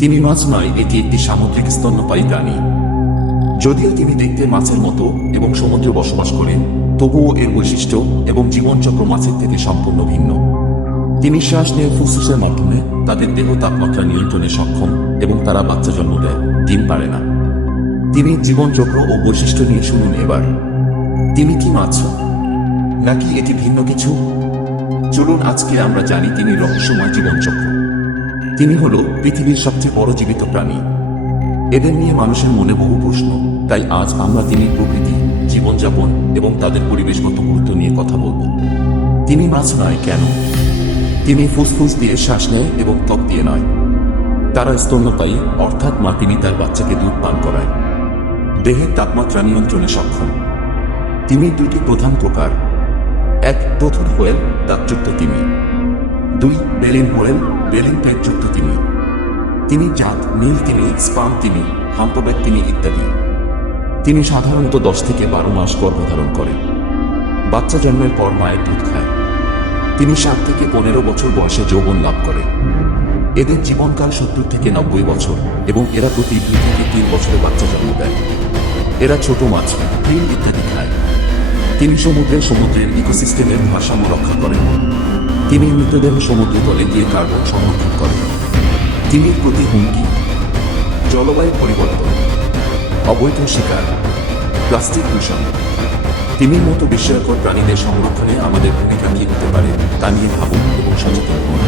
তিনি মাছ নয় এটি একটি সামুদ্রিক স্তন্যপায়ী প্রাণী। যদিও তিনি দেখতে মাছের মতো এবং সমুদ্রে বসবাস করে, তবুও এর বৈশিষ্ট্য এবং জীবনচক্র মাছের থেকে সম্পূর্ণ ভিন্ন। তিনি শ্বাস নিয়ে ফুসফুসের মাধ্যমে তাদের দেহ তাপমাত্রা নিয়ন্ত্রণে সক্ষম এবং তারা বাচ্চা জন্ম দেয়, ডিম পারে না। তিনি জীবনচক্র ও বৈশিষ্ট্য নিয়ে শুনুন এবার। তিনি কি মাছ? নাকি এটি ভিন্ন কিছু? চলুন আজকে আমরা জানি তিনি রহস্যময় জীবনচক্র। তিনি হল পৃথিবীর সবচেয়ে বড় জীবিত প্রাণী। এদের নিয়ে মানুষের মনে বহু প্রশ্ন, তাই আজ আমরা তিনি প্রকৃতি, জীবনযাপন এবং তাদের পরিবেশগত গুরুত্ব নিয়ে কথা বলব। তিনি মাছ নয় কেন? তিনি ফুসফুস দিয়ে শ্বাস নেয় এবং ত্বক দিয়ে নয়। তারা স্তন্যপায়ী, অর্থাৎ মা তিনি তার বাচ্চাকে দুধ পান করায়। দেহের তাপমাত্রা নিয়ন্ত্রণে সক্ষম। তিনি দুটি প্রধান প্রকার। এক প্রথম হোয়েল দাঁতযুক্ত তিমি। দুই বেলিন হোয়েল বেলিন পেটযুক্ত তিমি তিনি। জাত নীল তিমি স্পাম তিমি হাম্পব্যাক তিমি ইত্যাদি। তিনি সাধারণত দশ থেকে বারো মাস গর্ভধারণ করেন। বাচ্চা জন্মের পর মায়ের দুধ খায়। তিনি সাত থেকে পনেরো বছর বয়সে যৌবন লাভ করে। এদের জীবনকাল সত্তর থেকে নব্বই বছর এবং এরা প্রতি দুই থেকে তিন বছরে বাচ্চা জন্ম দেয়। এরা ছোট মাছ ক্রিম ইত্যাদি খায়। তিনি সমুদ্রের সমুদ্রের ইকোসিস্টেমের ভারসাম্য রক্ষা করেন। তিনি মৃতদেহ সমুদ্র তলে দিয়ে কার্বন সংরক্ষণ করেন। তিমির প্রতি হুমকি, জলবায়ু পরিবর্তন, অবৈধ শিকার, প্লাস্টিক দূষণ তিমির মতো বিস্ময়কর প্রাণীদের সংরক্ষণে আমাদের ভূমিকা কী হতে পারে তা নিয়ে ভাবুন এবং সচেতন হন।